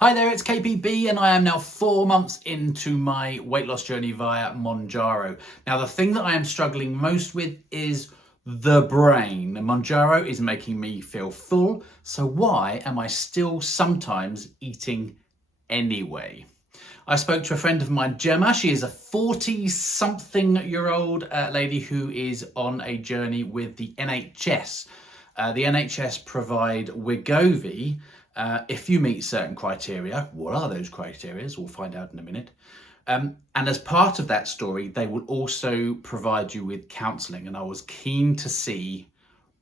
Hi there, it's KPB and I am now 4 months into my weight loss journey via Monjaro. Now the thing that I am struggling most with is the brain. Monjaro is making me feel full, so why am I still sometimes eating anyway? I spoke to a friend of mine, Jemma. She is a 40-something-year-old lady who is on a journey with the NHS. The NHS provide Wegovy if you meet certain criteria. What are those criteria? We'll find out in a minute. And as part of that story, they will also provide you with counselling. And I was keen to see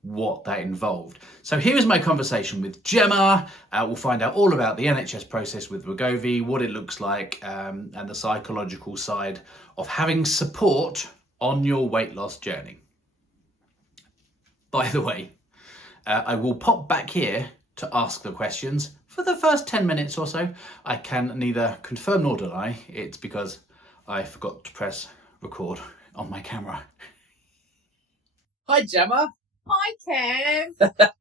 what that involved. So here is my conversation with Jemma. We'll find out all about the NHS process with Wegovy, what it looks like, and the psychological side of having support on your weight loss journey. By the way, I will pop back here to ask the questions. For the first 10 minutes or so, I can neither confirm nor deny. It's because I forgot to press record on my camera. Hi, Jemma. Hi, Kev.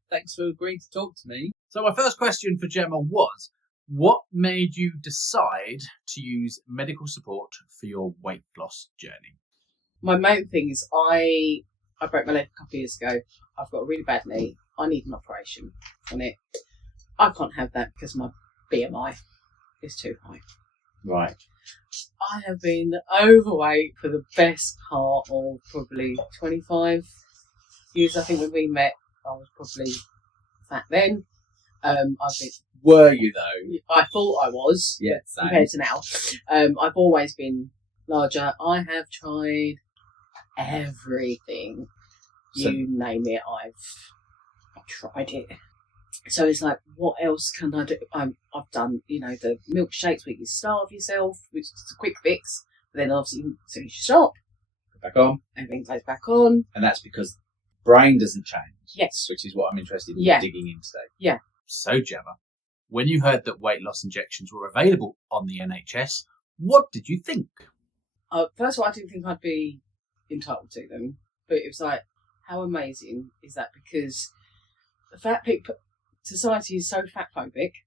Thanks for agreeing to talk to me. So my first question for Jemma was, what made you decide to use medical support for your weight loss journey? My main thing is I broke my leg a couple of years ago. I've got a really bad knee. I need an operation on it. I can't have that because my BMI is too high. Right. I have been overweight for the best part of probably 25 years. I think when we met, I was probably fat then. Were you though? I thought I was, Yeah, same. compared to now. I've always been larger. I have tried everything. You name it, I've tried it. So it's like, what else can I do? I've done, the milkshakes where you starve yourself, which is a quick fix. But then obviously, as soon as you stop, Go back on. everything goes back on. And that's because brain doesn't change. Yes. Which is what I'm interested in digging into today. Yeah. So Jemma, when you heard that weight loss injections were available on the NHS, what did you think? First of all, I didn't think I'd be entitled to them. But it was like, how amazing is that? Because the fat people society is so fat phobic,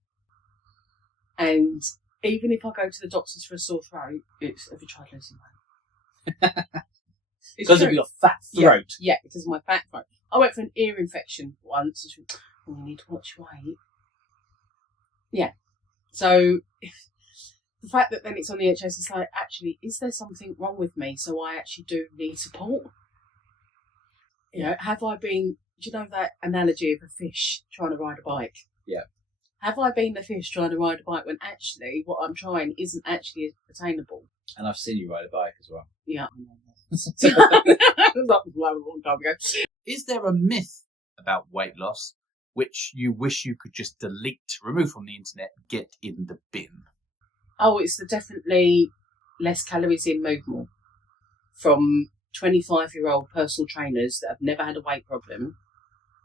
and even if I go to the doctors for a sore throat, it's, have you tried losing weight? Because of your fat throat. Yeah, because of my fat throat. I went for an ear infection once, and she went, you need to watch your weight. Yeah. So the fact that then it's on the NHS is like, actually, is there something wrong with me? So I actually do need support. Have I been, do you know that analogy of a fish trying to ride a bike? Yeah. Have I been the fish trying to ride a bike when actually what I'm trying isn't actually attainable? And I've seen you ride a bike as well. Yeah. That was a long time ago. Is there a myth about weight loss which you wish you could just delete, remove from the internet, get in the bin? Oh, it's definitely less calories in, move more. From 25-year-old personal trainers that have never had a weight problem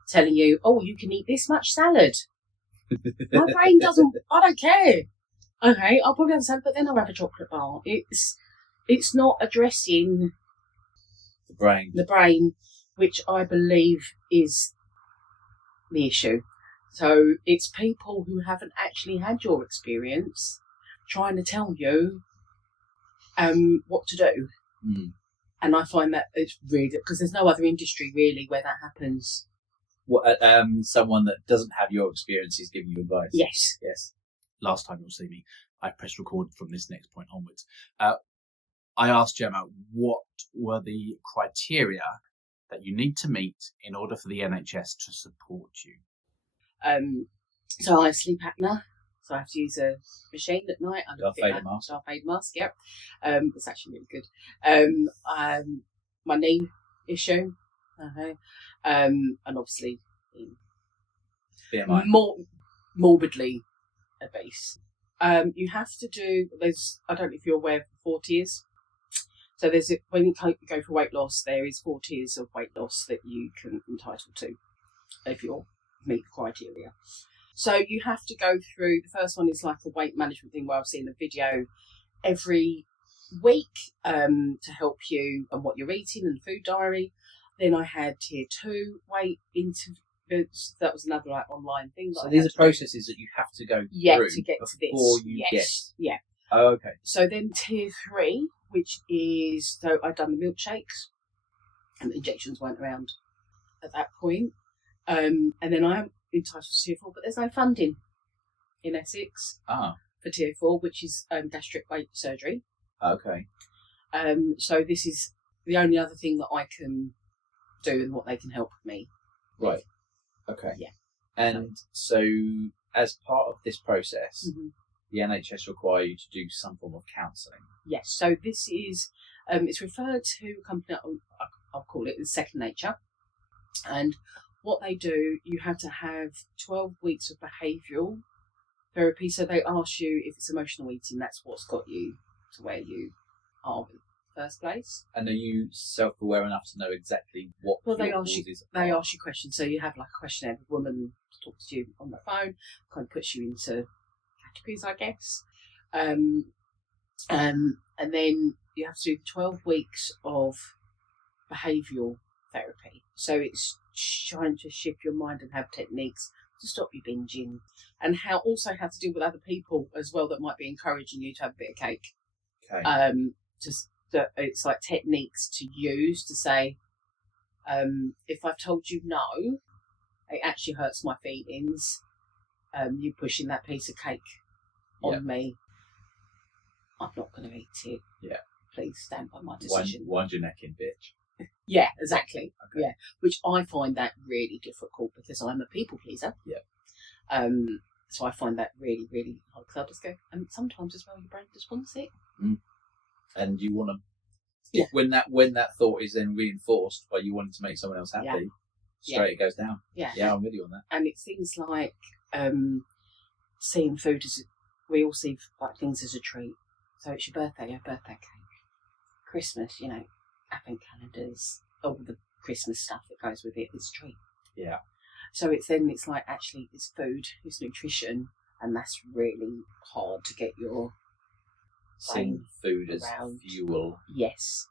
telling you, oh, you can eat this much salad. My brain doesn't, I don't care. Okay, I'll probably have a salad, but then I'll have a chocolate bar. It's not addressing the brain, which I believe is the issue. So it's people who haven't actually had your experience trying to tell you what to do. Mm. And I find that it's really, because there's no other industry really where that happens. What, someone that doesn't have your experience is giving you advice? Yes. Last time you'll see me, I pressed record from this next point onwards. I asked Jemma what were the criteria that you need to meet in order for the NHS to support you. So I have sleep apnea, so I have to use a machine at night. Darth-Vader mask. Darth-Vader mask, yep. It's actually really good. My knee issue, and obviously BMI. Morbidly obese. You have to do, I don't know if you're aware of 4 tiers. So when you go for weight loss, there is 4 tiers of weight loss that you can entitle to if you meet the criteria. So you have to go through, the first one is like a weight management thing where I've seen a video every week to help you on what you're eating and food diary. Then I had tier 2 weight that was another like online thing. So these are processes that you have to go through to get to this. before you get. Yeah. Oh, okay. So then tier 3, which is, so I'd done the milkshakes, and the injections weren't around at that point. And then I'm entitled to tier 4, but there's no funding in Essex for tier 4, which is gastric weight surgery. Okay. So this is the only other thing that I can do and what they can help me. Right. Okay. Yeah. And so, as part of this process, Mm-hmm. the NHS require you to do some form of counselling. Yes. So this is, it's referred to a company, I'll call it Second Nature. And what they do, you have to have 12 weeks of behavioural therapy. So they ask you if it's emotional eating, that's what's got you to where you are in the first place. And are you self-aware enough to know exactly what They your ask you causes They are? ask you questions. So you have like a questionnaire. The woman talks to you on the phone, kind of puts you into categories, I guess. And then you have to do 12 weeks of behavioural therapy. So it's trying to shift your mind and have techniques to stop you binging, and how to deal with other people as well that might be encouraging you to have a bit of cake. Okay. It's like techniques to use to say, if I've told you no, it actually hurts my feelings. You pushing that piece of cake on me, I'm not going to eat it. Yeah. Please stand by my decision. Wind your neck in, bitch. Yeah, exactly. Okay. Yeah, which I find that really difficult because I'm a people pleaser. Yeah. So I find that really, really hard because I just go, and sometimes as well, your brain just wants it. Mm. And you want to, Yeah. when that thought is then reinforced by you wanting to make someone else happy, straight it goes down. Yeah. Yeah, I'm with you on that. And it's things like seeing food as we all see like things as a treat. So it's your birthday, you have birthday cake. Christmas, advent calendars, all the Christmas stuff that goes with it is a treat. Yeah. So it's like actually it's food, it's nutrition, and that's really hard to get your Seeing food as around. fuel. Yes,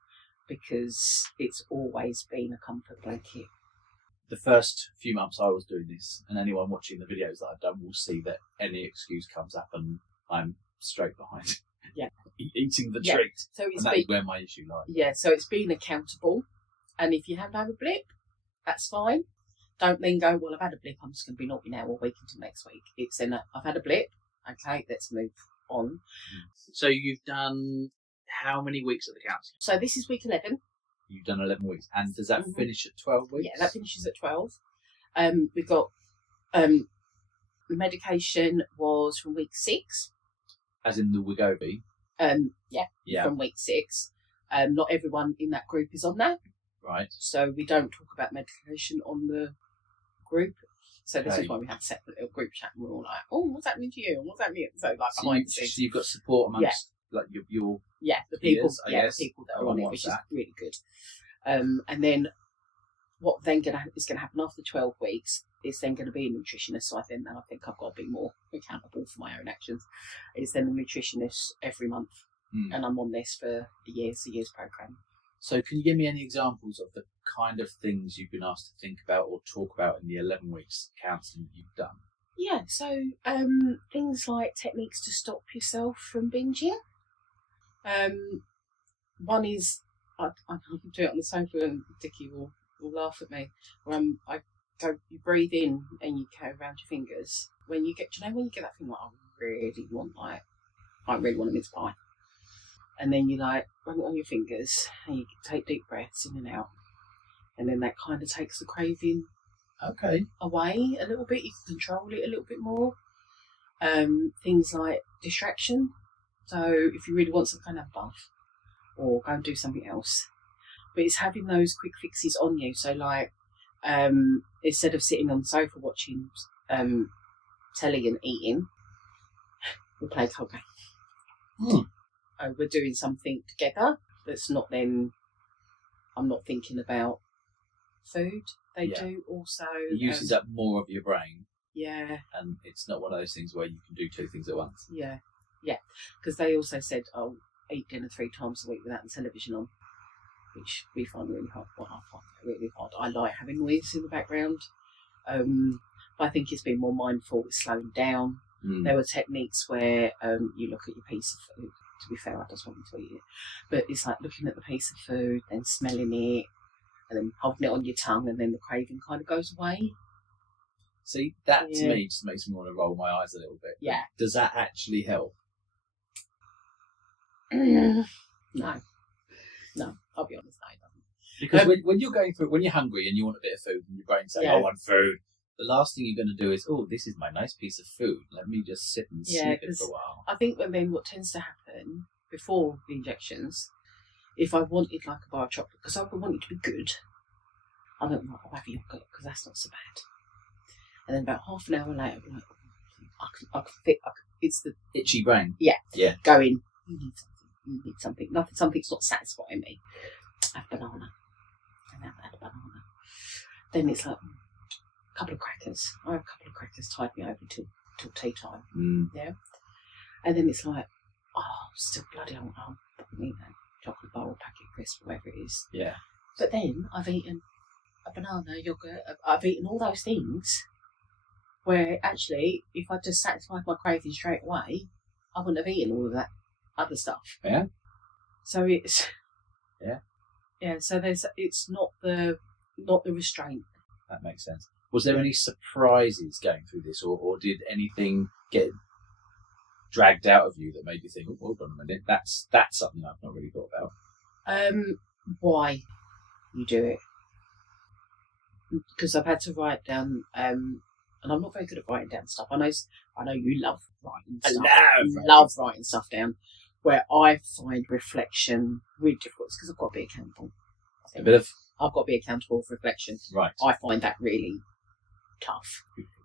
because it's always been a comfort blanket. The first few months I was doing this, and anyone watching the videos that I've done will see that any excuse comes up and I'm straight behind. Yeah. Eating the Yeah. treat. So it's And that is where my issue lies. Yeah, so it's being accountable, and if you have a blip, that's fine. Don't then go, well, I've had a blip, I'm just going to be naughty now, or wait until next week. It's then, I've had a blip, okay, let's move on. So you've done how many weeks at the council? So this is week 11. You've done 11 weeks. And does that finish at 12 weeks? Yeah, that finishes at 12. We've got, the medication was from week 6. As in the Wegovy? Yeah, from week 6. Not everyone in that group is on that. Right. So we don't talk about medication on the group. So this Okay. is why we have a separate little group chat, and we're all like, "Oh, what's happening to you? And what's happening?" So like So, behind the scenes, you've got support amongst like your the people, peers, I guess, the people that are are on on it, which is WhatsApp. really good. And then what then is going to happen after 12 weeks is then going to be a nutritionist. So I think I've got to be more accountable for my own actions. It's then a nutritionist every month, and I'm on this for a year's program. So can you give me any examples of the kind of things you've been asked to think about or talk about in the 11 weeks counselling that you've done? Yeah, so things like techniques to stop yourself from binging. One is I do it on the sofa, and Dickie will laugh at me. Where you breathe in and you go around your fingers. When you get that thing like I really want a mince pie, and then you like run it on your fingers and you take deep breaths in and out, and then that kind of takes the craving away a little bit. You can control it a little bit more. Things like distraction. So if you really want some kind of bath or go and do something else, but it's having those quick fixes on you. So like instead of sitting on the sofa watching telly and eating, we play card game. We're doing something together that's not then. I'm not thinking about food. They do also. It uses up more of your brain. Yeah. And it's not one of those things where you can do two things at once. Yeah. Because they also said, eat dinner 3 times a week without the television on, which we find really hard. Well, I find that really hard. I like having noise in the background. I think it's been more mindful with slowing down. There were techniques where you look at your piece of food. To be fair, I just want to eat it, but it's like looking at the piece of food, then smelling it, and then holding it on your tongue, and then the craving kind of goes away. See, that to me just makes me want to roll my eyes a little bit. Yeah. Does that actually help? No, I'll be honest, no, it doesn't. Because when you're going through, when you're hungry and you want a bit of food, and your brain's saying, "I want food," the last thing you're going to do is, "Oh, this is my nice piece of food. Let me just sit and sniff it for a while." I think what tends to happen before the injections, if I wanted like a bar of chocolate, because I want it to be good, I don't know, I'll have yogurt because that's not so bad. And then about half an hour later, I'm like, it's the itchy brain. Yeah. Going, you need something. Something's not satisfying me. I have banana. And I've had a banana. Then it's like a couple of crackers. I have a couple of crackers tide me over till tea time. Yeah. And then it's like, still bloody hell, I'll eat that chocolate bar or packet of crisps, whatever it is. Yeah. But then I've eaten a banana, yogurt. I've eaten all those things where actually, if I just satisfied my craving straight away, I wouldn't have eaten all of that other stuff. Yeah. So it's So it's not the restraint. That makes sense. Was there any surprises going through this, or did anything get dragged out of you that made you think, "Oh, hold on a minute, that's something I've not really thought about"? Why you do it? Because I've had to write down, and I'm not very good at writing down stuff. I know you love writing stuff. I love writing stuff down. Where I find reflection really difficult because I've got to be accountable. I've got to be accountable for reflection. Right. I find that really tough.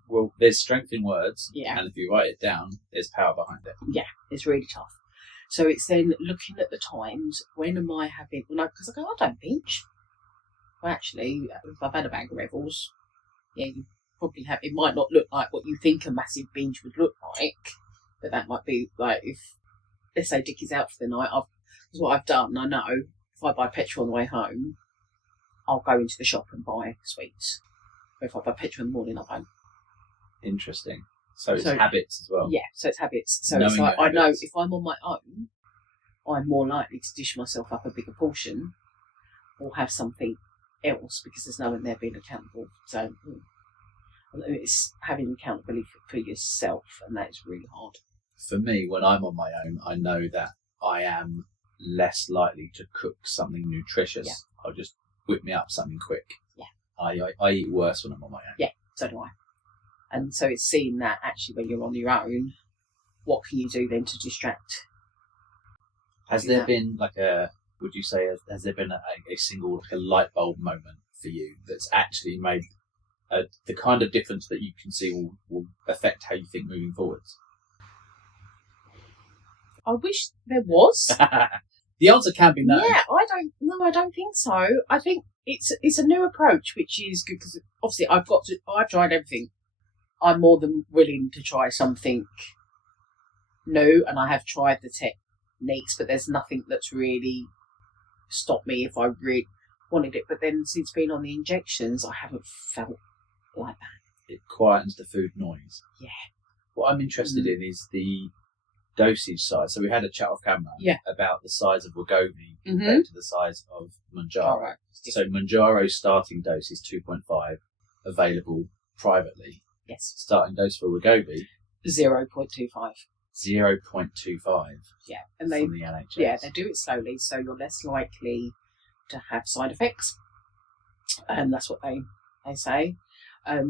Well, there's strength in words. Yeah. And if you write it down, there's power behind it. Yeah, it's really tough. So it's then looking at the times, when am I having... Because I go, I don't binge. Well, actually, if I've had a bag of Revels, you probably have... It might not look like what you think a massive binge would look like, but that might be like if... Let's say Dickie's out for the night. Because what I've done, I know if I buy petrol on the way home, I'll go into the shop and buy sweets. But if I buy petrol in the morning, I won't. Interesting. So it's habits as well. Yeah, so it's habits. So it's like I know if I'm on my own, I'm more likely to dish myself up a bigger portion or have something else because there's no one there being accountable. So it's having accountability for yourself, and that is really hard. For me, when I'm on my own, I know that I am less likely to cook something nutritious. Yeah. I'll just whip me up something quick. Yeah. I eat worse when I'm on my own. Yeah, so do I. And so it's seeing that actually when you're on your own, what can you do then to distract? Has there been would you say, has there been a single light bulb moment for you that's actually made the kind of difference that you can see will affect how you think moving forwards? I wish there was. The answer can be no. Yeah, I don't think so. I think it's a new approach, which is good because obviously I've tried everything. I'm more than willing to try something new, and I have tried the techniques, but there's nothing that's really stopped me if I really wanted it. But then since being on the injections, I haven't felt like that. It quietens the food noise. Yeah. What I'm interested in is the dosage size. So we had a chat off camera about the size of Wegovy compared to the size of Mounjaro. So Mounjaro's starting dose is 2.5, available privately. Yes. Starting dose for Wegovy 0.25. 0.25. Yeah, and from the NHS. Yeah, they do it slowly, so you're less likely to have side effects. And that's what they say.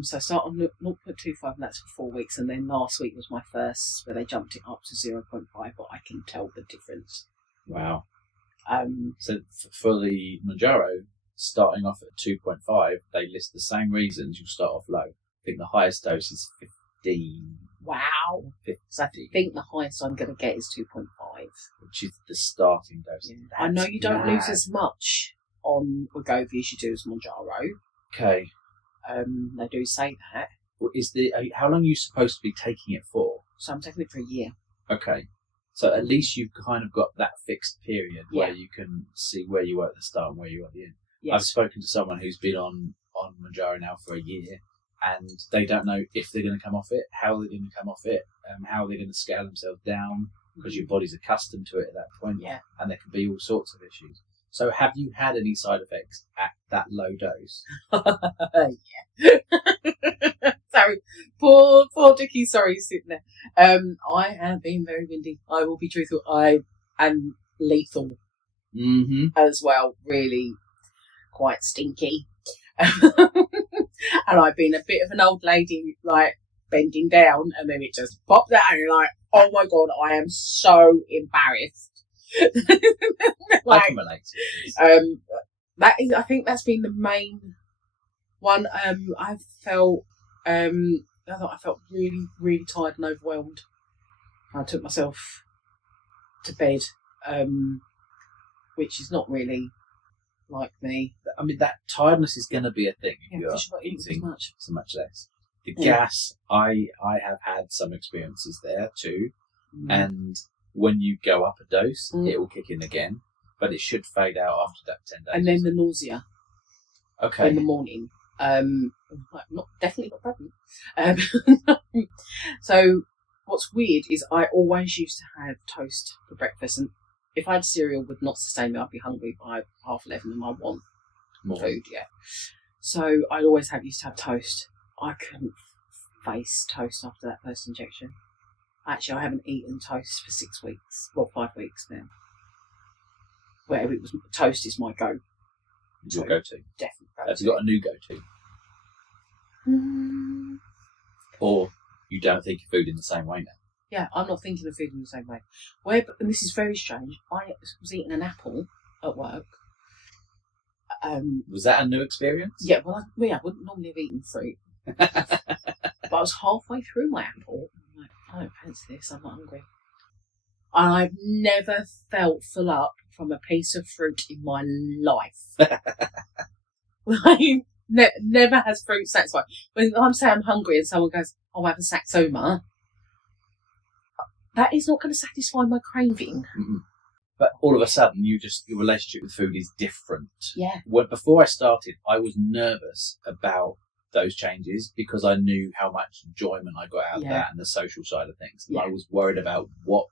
So start on 0.25, and that's for 4 weeks. And then last week was my first where they jumped it up to 0.5, but I can tell the difference. Wow. So for the Mounjaro, starting off at 2.5, they list the same reasons you start off low. I think the highest dose is 15. Wow. 50. So I think the highest I'm going to get is 2.5. Which is the starting dose. Yeah. I know you don't lose as much on Wegovy as you do as Mounjaro. Okay. They do say that. Well, how long are you supposed to be taking it for? So I'm taking it for a year. Okay. So at least you've kind of got that fixed period where you can see where you were at the start and where you are at the end. Yes. I've spoken to someone who's been on Mounjaro now for a year, and they don't know if they're going to come off it, how they're going to come off it, how they're going to scale themselves down, because your body's accustomed to it at that point, and there can be all sorts of issues. So have you had any side effects at that low dose? Yeah. Sorry, poor Dickie. Sorry, he's sitting there. I have been very windy. I will be truthful. I am lethal as well. Really, quite stinky. And I've been a bit of an old lady, like bending down, and then it just popped out, and you're like, "Oh my god, I am so embarrassed." I can relate to this. That is, I think that's been the main one. I thought I felt really, really tired and overwhelmed. I took myself to bed, which is not really like me. I mean, that tiredness is going to be a thing if you are eating so much less. The gas, I have had some experiences there too, and when you go up a dose, it will kick in again, but it should fade out after that 10 days. And then the nausea. Okay. In the morning. Definitely not pregnant. So what's weird is I always used to have toast for breakfast, and if I had cereal would not sustain me, I'd be hungry by 11:30 and I want more food, So I'd always used to have toast. I couldn't face toast after that first injection. Actually, I haven't eaten toast for 6 weeks. Well, 5 weeks now. Where it was, toast is my go. Your go-to? Definitely go-to. Have you got a new go-to? Or you don't think of food in the same way now? Yeah, I'm not thinking of food in the same way. And this is very strange, I was eating an apple at work. Was that a new experience? Yeah, well, I wouldn't normally have eaten fruit. But I was halfway through my apple, and I'm like, I don't fancy this, I'm not hungry. And I've never felt full up from a piece of fruit in my life. Like, never has fruit satisfied. When I'm saying I'm hungry and someone goes, "Oh, I have a saxoma," that is not going to satisfy my craving. Mm-hmm. But all of a sudden, your relationship with food is different. Yeah. Before I started, I was nervous about those changes because I knew how much enjoyment I got out of that and the social side of things. And I was worried about what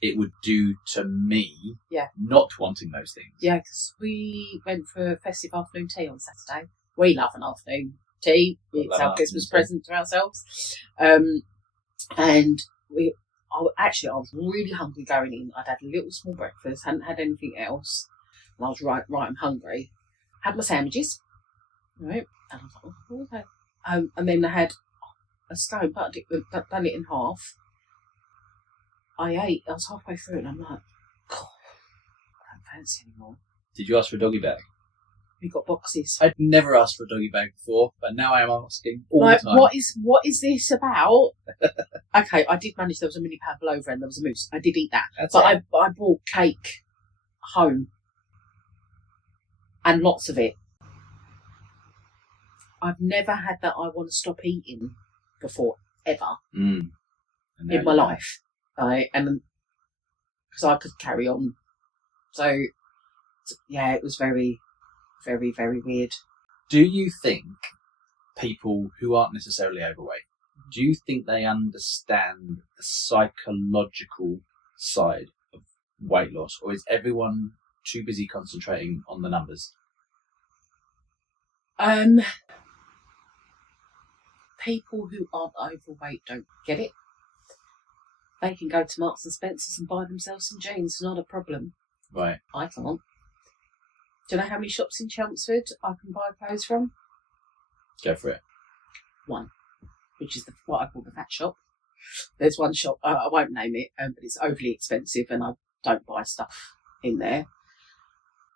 it would do to me not wanting those things. Yeah, because we went for a festive afternoon tea on Saturday. We love an afternoon tea. It's our Christmas present to ourselves. And I was really hungry going in. I'd had a little small breakfast, hadn't had anything else, and I was right and hungry. Had my sandwiches, right, and I was like, "Oh, okay." And then I had a stone, but done it in half. I ate. I was halfway through, and I'm like, "God, I don't fancy anymore." Did you ask for a doggy bag? We got boxes. I'd never asked for a doggy bag before, but now I am asking all the time. What is this about? Okay, I did manage. There was a mini pavlova and there was a mousse. I did eat that, I brought cake home and lots of it. I've never had that. I want to stop eating before ever in my life, right? And because I could carry on, so yeah, it was very, very, very weird. Do you think people who aren't necessarily overweight, do you think they understand the psychological side of weight loss, or is everyone too busy concentrating on the numbers? People who aren't overweight don't get it. They can go to Marks and Spencer's and buy themselves some jeans, not a problem. Right. I can't. Do you know how many shops in Chelmsford I can buy clothes from? Go for it. One, which is what I call the fat shop. There's one shop, I won't name it, but it's overly expensive and I don't buy stuff in there.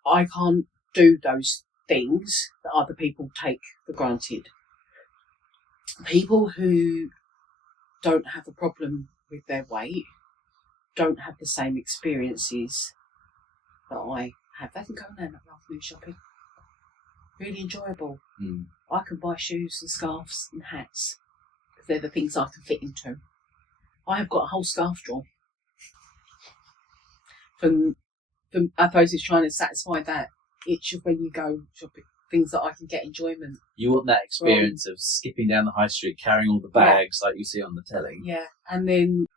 I can't do those things that other people take for granted. People who don't have a problem with their weight don't have the same experiences that I have. They can go in there and have afternoon shopping. Really enjoyable. I can buy shoes and scarves and hats because they're the things I can fit into. I have got a whole scarf drawer. I suppose it's trying to satisfy that itch of when you go shopping. things that I can get enjoyment. You want that experience of skipping down the high street, carrying all the bags like you see on the telly. Yeah, and then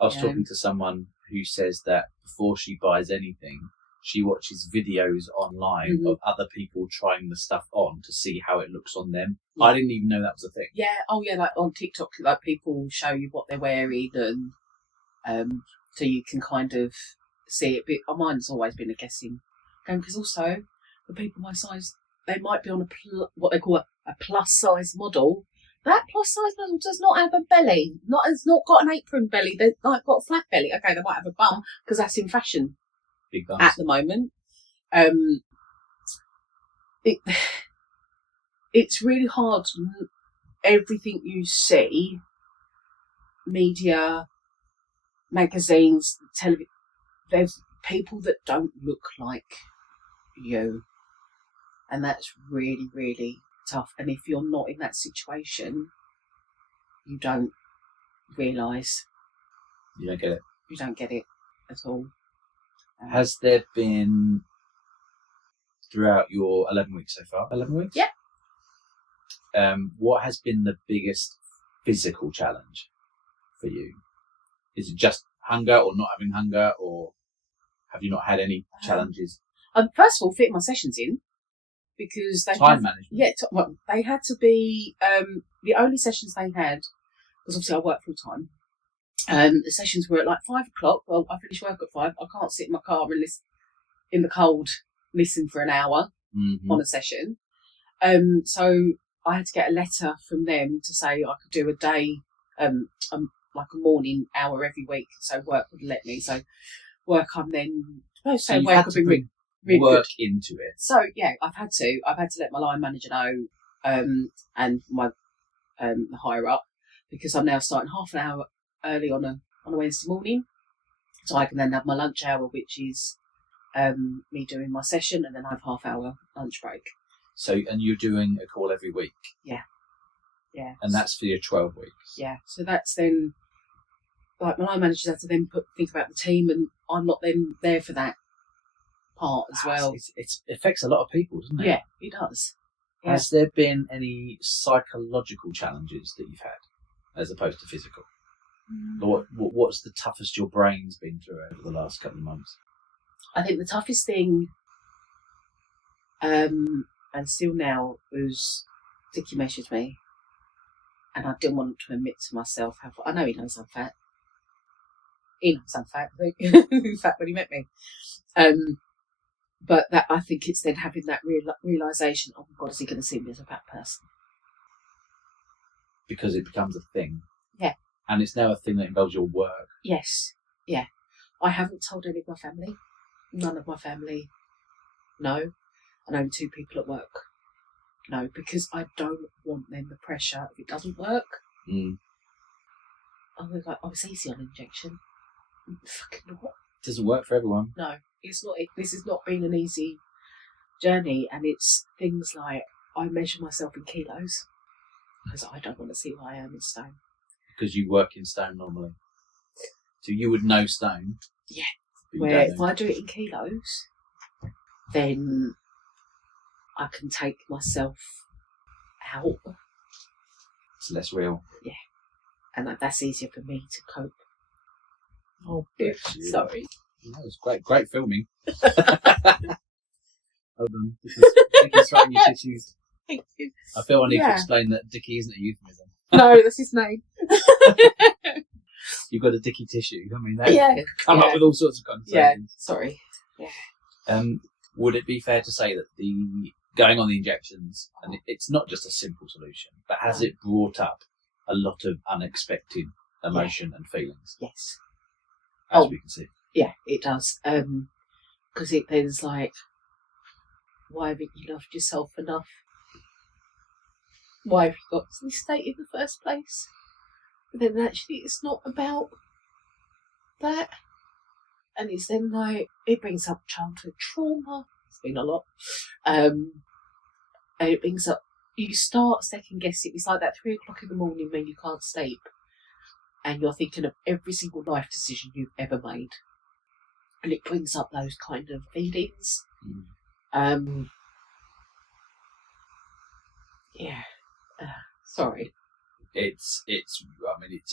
I was talking to someone who says that before she buys anything, she watches videos online of other people trying the stuff on to see how it looks on them. Yeah. I didn't even know that was a thing. Yeah. Oh, yeah. Like on TikTok, like people show you what they're wearing, and so you can kind of see it. But mine's always been a guessing game, because also the people my size, they might be on what they call a plus size model. That plus size model does not have a belly. It's not got an apron belly. They've like got a flat belly. Okay, they might have a bum because that's in fashion. Big bums. At the moment. It's really hard. Everything you see, media, magazines, television, there's people that don't look like you. And that's really, really tough. And if you're not in that situation, you don't realise. You don't get it. You don't get it at all. Has there been, throughout your 11 weeks so far, 11 weeks? Yeah. What has been the biggest physical challenge for you? Is it just hunger or not having hunger, or have you not had any challenges? First of all, fitting my sessions in, because they time management. Yeah, they had to be, the only sessions they had, because obviously I work full time. The sessions were at like 5 o'clock. Well, I finish work at 5. I can't sit in my car and in the cold, listen for an hour on a session. So I had to get a letter from them to say I could do a day, like a morning hour every week. So work would let me. So work, I'm then supposed to say work would be really work good. Into it. So yeah, I've had to let my line manager know, and my the higher up, because I'm now starting half an hour early on a Wednesday morning, so I can then have my lunch hour, which is me doing my session, and then I have half-hour lunch break. So, and you're doing a call every week? Yeah. And that's for your 12 weeks? Yeah, so that's then, like, my line managers have to then think about the team, and I'm not then there for that part as well. It affects a lot of people, doesn't it? Yeah, it does. Yeah. Has there been any psychological challenges that you've had, as opposed to physical? What's the toughest your brain's been through over the last couple of months? I think the toughest thing, and still now, was Dickie measured me, and I didn't want to admit to myself how I know he knows I'm fat. He knows I'm fat. In fact, when he met me, but that, I think it's then having that realisation. Oh my God, is he going to see me as a fat person? Because it becomes a thing. Yeah. And it's now a thing that involves your work. Yes. Yeah. I haven't told any of my family. None of my family. No. And only 2 people at work. No, because I don't want them the pressure if it doesn't work. I was like, it's easy on injection. Fucking not. It doesn't work for everyone. No, it's not. This has not been an easy journey, and it's things like I measure myself in kilos because I don't want to see what I am in stone. Because you work in stone normally, so you would know stone. Yeah. Where if I do it in kilos, then I can take myself out. It's less real. Yeah, and that's easier for me to cope. Oh, sorry. No, it's great filming. Hold on, Dickie's throwing your tissues. Thank you. I feel I need to explain that Dickie isn't a euphemism. No, that's his name. You've got a Dickie tissue. I mean, they come up with all sorts of connotations. Yeah, sorry. Yeah. Would it be fair to say that the going on the injections, and it's not just a simple solution, but has it brought up a lot of unexpected emotion and feelings? Yes. As we can see. Yeah, it does. Because it then's like, why haven't you loved yourself enough? Why have you got to this state in the first place? But then actually it's not about that. And it's then like, it brings up childhood trauma. It's been a lot. And it brings up, you start second guessing. It's like that 3 o'clock in the morning when you can't sleep. And you're thinking of every single life decision you've ever made. And it brings up those kind of feelings. Yeah. Sorry. It's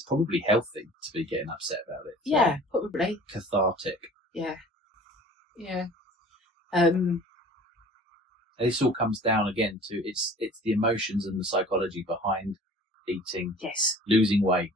probably healthy to be getting upset about it. Yeah, probably. Cathartic. Yeah. This all comes down again to it's the emotions and the psychology behind eating, yes, losing weight,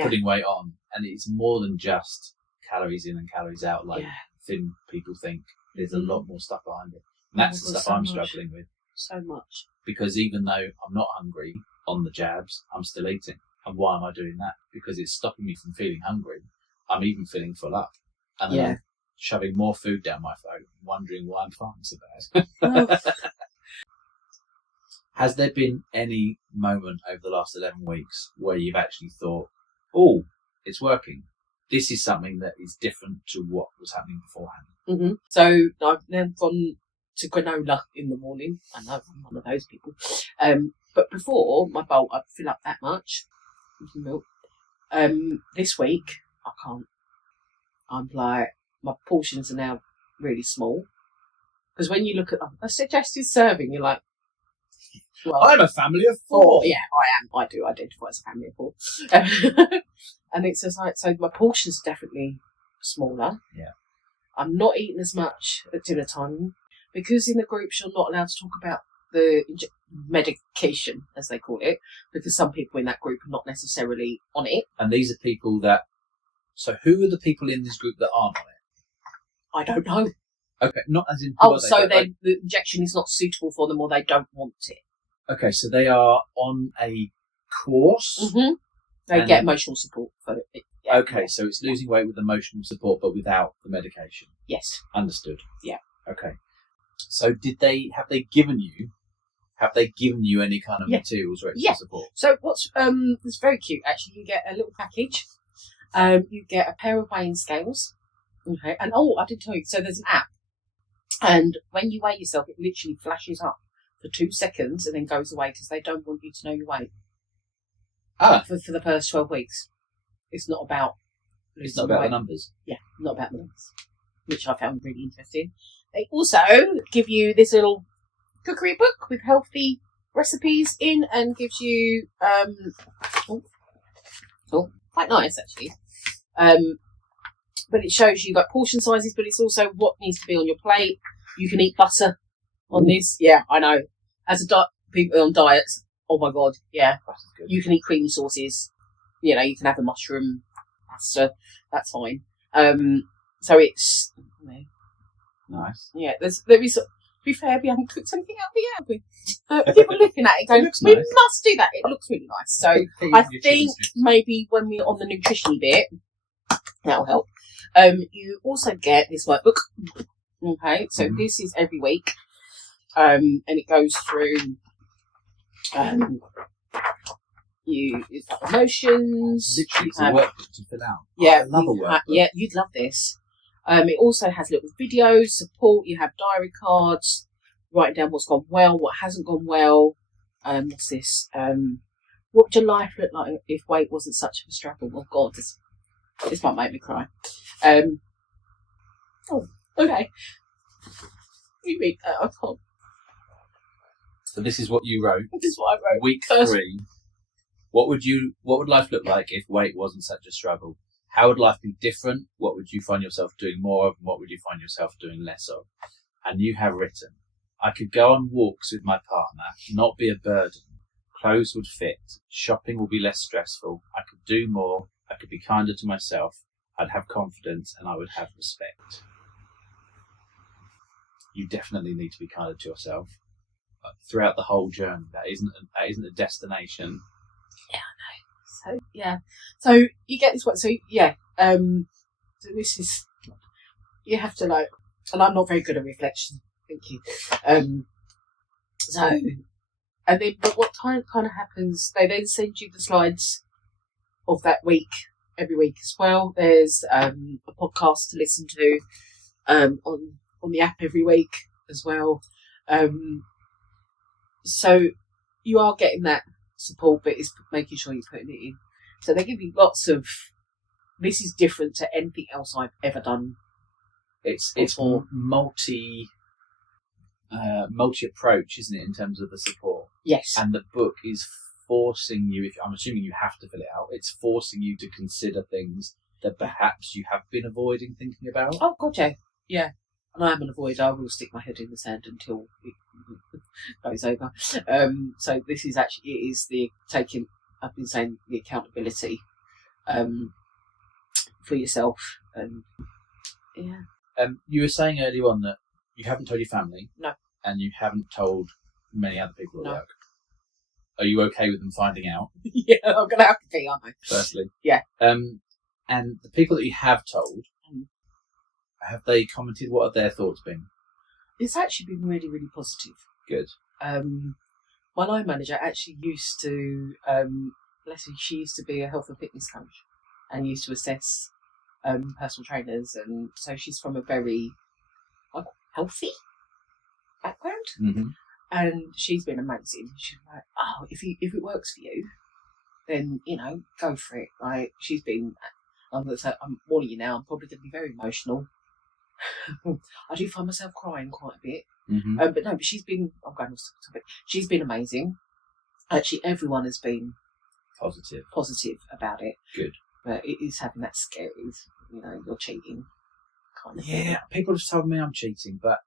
putting weight on, and it's more than just calories in and calories out like thin people think. There's a lot more stuff behind it, and that's the stuff I'm struggling with. So much. Because even though I'm not hungry on the jabs, I'm still eating. And why am I doing that? Because it's stopping me from feeling hungry. I'm even feeling full up. And then I'm shoving more food down my throat, wondering why I'm farting so bad. Has there been any moment over the last 11 weeks where you've actually thought, oh, it's working? This is something that is different to what was happening beforehand. Mm-hmm. So I've now gone to granola in the morning. I know I'm one of those people. But before, my bowl, I'd fill up that much with milk. This week, I can't. I'm like, my portions are now really small. Because when you look at a suggested serving, you're like, well, I'm a family of 4. Yeah, I am. I do identify as a family of 4. And it's just like, so my portions are definitely smaller. Yeah. I'm not eating as much at dinner time because in the groups you're not allowed to talk about the medication, as they call it, because some people in that group are not necessarily on it. And these are people that... So who are the people in this group that aren't on it? I don't know. Okay, not as in... So then the injection is not suitable for them or they don't want it. Okay, so they are on a course? Mm-hmm. They get emotional support for it. Yeah. Okay, so it's losing weight with emotional support but without the medication? Yes. Understood. Yeah. Okay. So have they given you any kind of materials or extra support? So what's it's very cute actually. You get a little package. You get a pair of weighing scales. Okay. And I didn't tell you, so there's an app. And when you weigh yourself, it literally flashes up for 2 seconds and then goes away because they don't want you to know your weight. For the first 12 weeks. It's not about the numbers. Yeah, not about the numbers. Which I found really interesting. They also give you this little cookery book with healthy recipes in and gives you quite nice actually. But it shows you like portion sizes, but it's also what needs to be on your plate. You can eat butter on this. Yeah, I know. As people on diets, oh my god, yeah. Butter's good. You can eat creamy sauces. You know, you can have a mushroom pasta. That's fine. So it's nice. Yeah, there is. To be fair, we haven't cooked anything out of the oven. People looking at it going, we must do that. It looks really nice. So I think maybe when we're on the nutrition bit, that'll help. You also get this workbook. Okay, so this is every week. And it goes through you've got emotions. Literally, it's a workbook to fill out. Yeah, I love a workbook. Yeah, you'd love this. It also has little videos, support. You have diary cards, writing down what's gone well, what hasn't gone well. What's this? What would your life look like if weight wasn't such a struggle? Oh God, this might make me cry. Oh, okay. You read that? I can't. So this is what you wrote. This is what I wrote. Week 3. What would life look like if weight wasn't such a struggle? How would life be different? What would you find yourself doing more of? And what would you find yourself doing less of? And you have written, I could go on walks with my partner, not be a burden. Clothes would fit. Shopping will be less stressful. I could do more. I could be kinder to myself. I'd have confidence and I would have respect. You definitely need to be kinder to yourself throughout the whole journey. That isn't a destination. Yeah, I know. So yeah, so you get this one. So yeah, so this is you have to like, and I'm not very good at reflection. Thank you. So, and then but what kind of happens? They then send you the slides of that week every week as well. There's a podcast to listen to on the app every week as well. So you are getting that support, but it's making sure you're putting it in. So they give you lots of. This is different to anything else I've ever done. It's multi multi-approach, isn't it, in terms of the support? Yes. And the book is forcing you, I'm assuming you have to fill it out, it's forcing you to consider things that perhaps you have been avoiding thinking about. Oh, God, yeah. Yeah. And I am an avoider. I will stick my head in the sand until it goes over. So this is actually, it is the taking, I've been saying, the accountability for yourself. And yeah. You were saying earlier on that you haven't told your family. No. And you haven't told many other people at No. work. Are you okay with them finding out? Yeah, I'm going to have to be, aren't I? Firstly. Yeah. And the people that you have told, have they commented? What have their thoughts been? It's actually been really, really positive. Good. My line manager actually used to, bless her, she used to be a health and fitness coach and used to assess personal trainers, and so she's from a very healthy background. Mm-hmm. And she's been amazing. She's like, oh, if it works for you, then, go for it. Like, she's been, I'm warning you now, I'm probably going to be very emotional. I do find myself crying quite a bit. Mm-hmm. But she's been, I'm going off the topic, she's been amazing. Actually, everyone has been positive about it. Good. But it is having that scary, you're cheating kind of thing. thing. People have told me I'm cheating, but...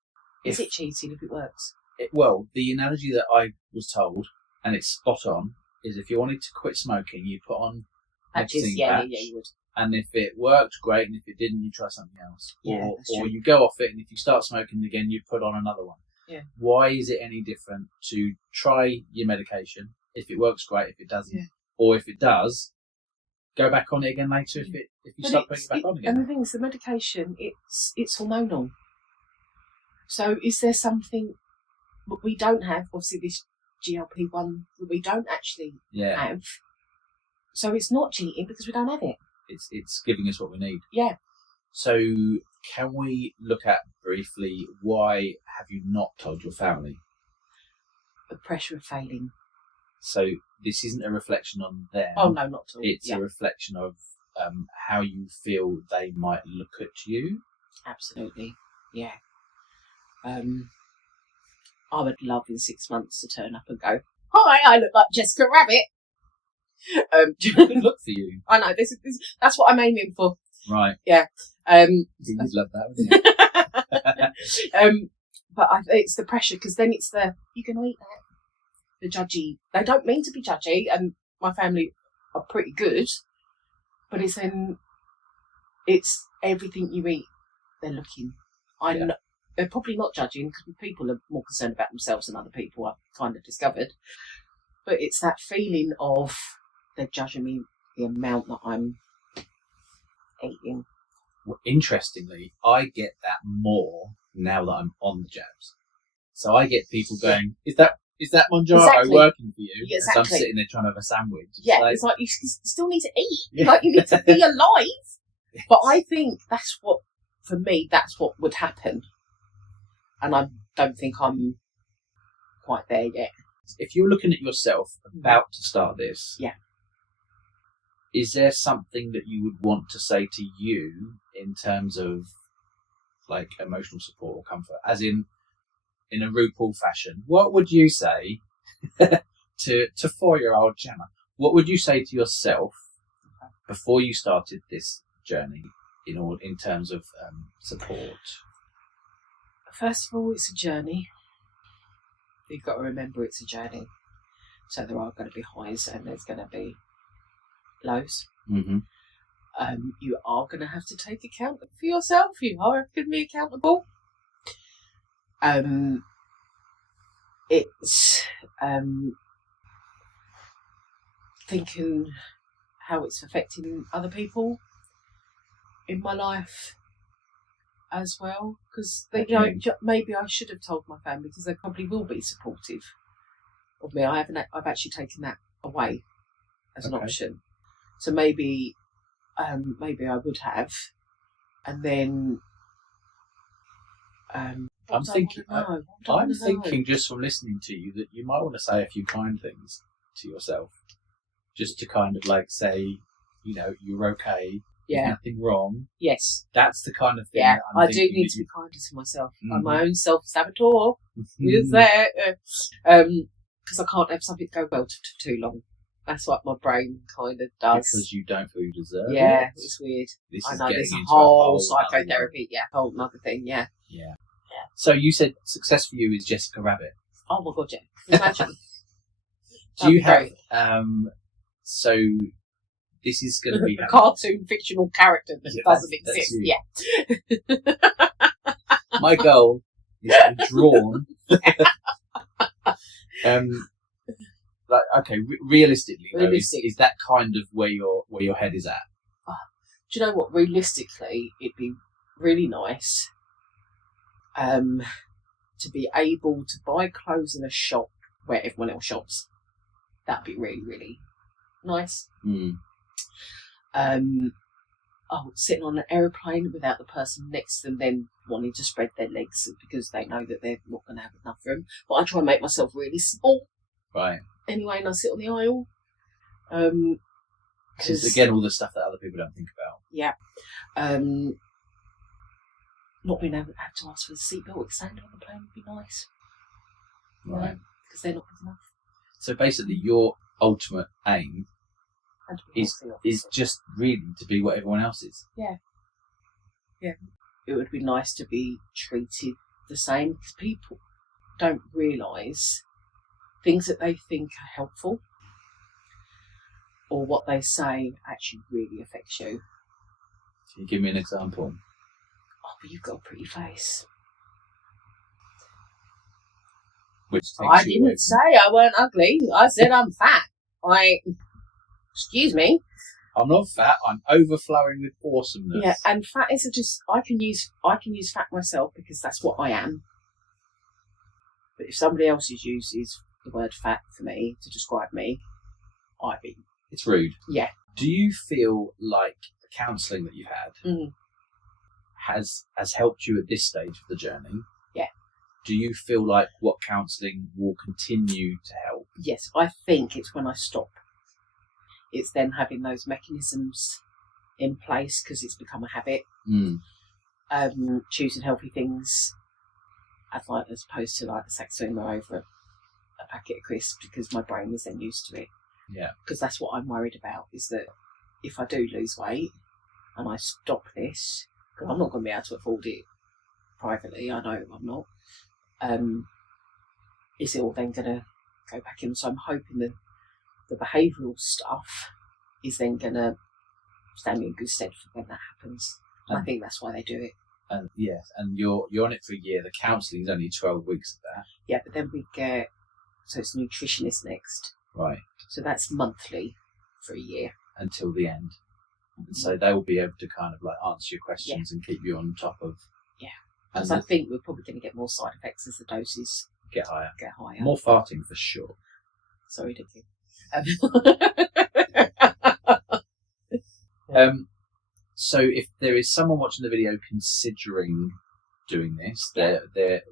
Is it cheating if it works? Well, the analogy that I was told, and it's spot on, is if you wanted to quit smoking, you put on patches. Yeah, you would. And if it worked, great, and if it didn't, you try something else. Yeah, or you go off it, and if you start smoking again, you put on another one. Yeah. Why is it any different to try your medication? If it works, great. If it doesn't, yeah. Or if it does, go back on it again later. If you start putting it back on again. And the thing is, the medication, it's hormonal. So is there something that we don't have? Obviously, this GLP-1 that we don't actually have. So it's not cheating because we don't have it. It's giving us what we need. Yeah. So can we look at briefly why have you not told your family? The pressure of failing. So this isn't a reflection on them. Oh no, not at all. It's a reflection of how you feel they might look at you. Absolutely. Yeah. I would love in 6 months to turn up and go, hi, I look like Jessica Rabbit. Good look for you. I know, this that's what I'm aiming for. Right. Yeah. You'd love that, wouldn't you? But it's the pressure, because then it's you're going to eat that. The judgy. They don't mean to be judgy, and my family are pretty good, but it's everything you eat, they're looking. They're probably not judging, because people are more concerned about themselves than other people, I've kind of discovered. But it's that feeling of they're judging me the amount that I'm eating. Well, interestingly, I get that more now that I'm on the jabs. So I get people going, is that Mounjaro working for you? Yeah, exactly. So I'm sitting there trying to have a sandwich. It's like you still need to eat. Yeah. Like, you need to be alive. Yes. But I think that's what would happen. And I don't think I'm quite there yet. If you're looking at yourself about to start this, is there something that you would want to say to you in terms of like emotional support or comfort? As in a RuPaul fashion, what would you say to 4-year-old Jemma? What would you say to yourself before you started this journey in terms of support? First of all, it's a journey. You've got to remember it's a journey. So there are going to be highs and there's going to be lows. Mm-hmm. You are going to have to take account for yourself. You are going to be accountable. It's thinking how it's affecting other people in my life as well, because maybe I should have told my family, because they probably will be supportive of me. I've actually taken that away as an option, so maybe I would have, and then I'm thinking just from listening to you that you might want to say a few kind things to yourself, just to kind of like say, you're okay. There's nothing wrong. Yes. That's the kind of thing. Yeah, that I'm I do need to you... be kinder to myself. I'm my own self-saboteur. Is there? Because I can't have something go well for too long. That's what my brain kind of does. Because you don't feel you deserve it. Yeah, it's weird. This I is know, getting there's a into whole psychotherapy. Yeah, whole other thing. Yeah. Yeah. So you said success for you is Jessica Rabbit. Oh my god, yeah. Imagine. Do you have so this is going to be a cartoon fictional character that doesn't exist? Yeah. My goal is to be drawn. Like, okay, realistically, though, is that kind of where your head is at? Do you know what? Realistically, it'd be really nice to be able to buy clothes in a shop where everyone else shops. That'd be really, really nice. Sitting on an aeroplane without the person next to them then wanting to spread their legs because they know that they're not going to have enough room. But I try and make myself really small. Right. Anyway, and I sit on the aisle. Because again, all the stuff that other people don't think about. Yeah. Not being able to have to ask for the seatbelt extender on the plane would be nice. Right. Because they're not good enough. So basically, your ultimate aim is just really to be what everyone else is. Yeah. Yeah. It would be nice to be treated the same because people don't realise things that they think are helpful or what they say actually really affects you. Can you give me an example? Oh, but you've got a pretty face. I didn't say I weren't ugly. I said I'm fat. Excuse me. I'm not fat. I'm overflowing with awesomeness. Yeah, and fat is just I can use fat myself because that's what I am. But if somebody else uses the word fat for me to describe me, it's rude. Yeah. Do you feel like the counselling that you've had has helped you at this stage of the journey? Yeah. Do you feel like what counselling will continue to help? Yes, I think it's when I stop. It's then having those mechanisms in place because it's become a habit. Choosing healthy things as opposed to like the Saxuma over a packet of crisps because my brain is then used to it. Yeah. Because that's what I'm worried about is that if I do lose weight and I stop this, because I'm not going to be able to afford it privately, I know I'm not, is it all then going to go back in? So I'm hoping that the behavioural stuff is then going to stand me in good stead for when that happens. And I think that's why they do it. Yes, and you're on it for a year. The counselling is only 12 weeks of that. Yeah, but then we get, so it's nutritionist next. Right. So that's monthly for a year. Until the end. And so they will be able to kind of like answer your questions and keep you on top of... Yeah. Because I think we're probably going to get more side effects as the doses get higher. More farting for sure. Sorry, did you? So if there is someone watching the video considering doing this,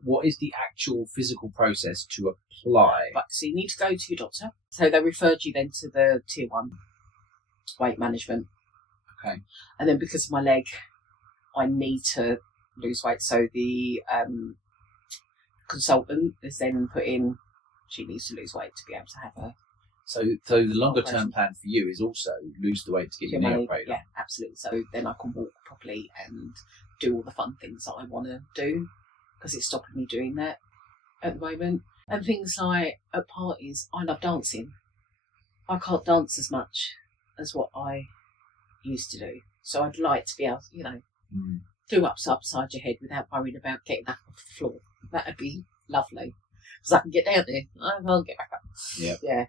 what is the actual physical process to apply? Right, so you need to go to your doctor. So they referred you then to the tier 1 weight management. Okay. And then because of my leg, I need to lose weight. So the consultant is then put in, she needs to lose weight to be able to have her. So the longer term plan for you is also lose the weight to get your knee operated. Yeah, absolutely. So then I can walk properly and do all the fun things that I want to do because it's stopping me doing that at the moment. And things like at parties, I love dancing. I can't dance as much as what I used to do. So I'd like to be able to, do ups upside your head without worrying about getting up off the floor. That would be lovely. Because I can get down there. I can't get back up. Yeah.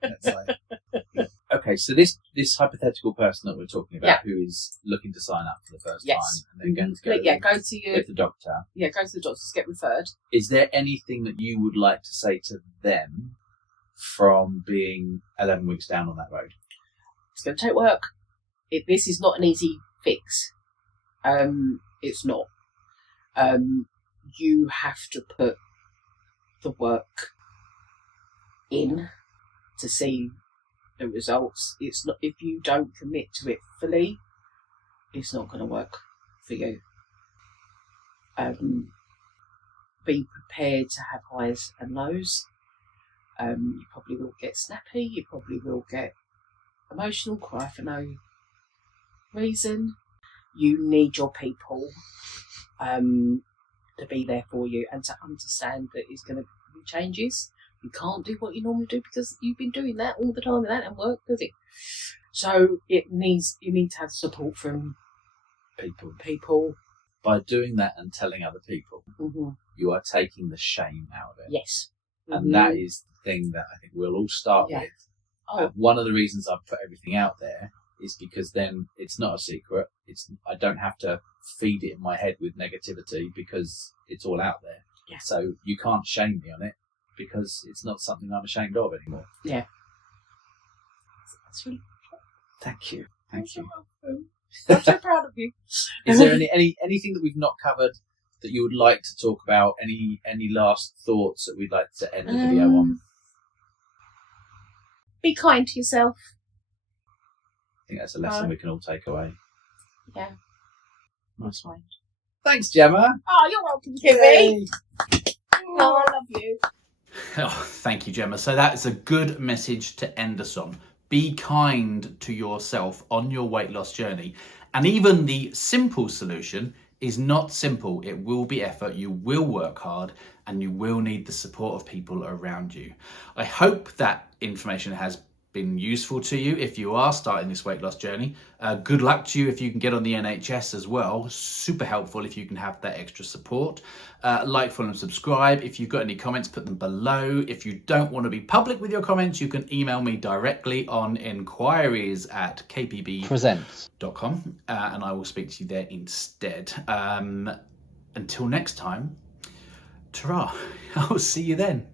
That's like, okay, so this hypothetical person that we're talking about who is looking to sign up for the first time and they're going to go with the doctor. Yeah, go to the doctor to get referred. Is there anything that you would like to say to them from being 11 weeks down on that road? It's going to take work. This is not an easy fix. It's not. You have to put the work in to see the results. It's not, if you don't commit to it fully, it's not going to work for you. Be prepared to have highs and lows. You probably will get snappy. You probably will get emotional, cry for no reason. You need your people to be there for you and to understand that it's going to be changes. You can't do what you normally do because you've been doing that all the time and that don't work, does it? So you need to have support from people. By doing that and telling other people, you are taking the shame out of it. Yes. And that is the thing that I think we'll all start with. One of the reasons I've put everything out there is because then it's not a secret. I don't have to feed it in my head with negativity because it's all out there. Yeah. So you can't shame me on it because it's not something I'm ashamed of anymore. Yeah. That's really cool. Thank you. I'm so proud of you. Is there anything that we've not covered that you would like to talk about? Any last thoughts that we'd like to end the video on? Be kind to yourself. I think that's a lesson we can all take away. Yeah. Nice one. Thanks, Jemma. Oh, you're welcome, Kimmy. Oh, I love you. Oh, thank you, Jemma. So that is a good message to end us on. Be kind to yourself on your weight loss journey. And even the simple solution is not simple. It will be effort. You will work hard and you will need the support of people around you. I hope that information has been useful to you if you are starting this weight loss journey. Good luck to you if you can get on the NHS as well. Super helpful if you can have that extra support. Like, follow and subscribe. If you've got any comments, put them below. If you don't want to be public with your comments, you can email me directly on inquiries@kpbpresents.com and I will speak to you there instead. Until next time, ta-ra. I'll see you then.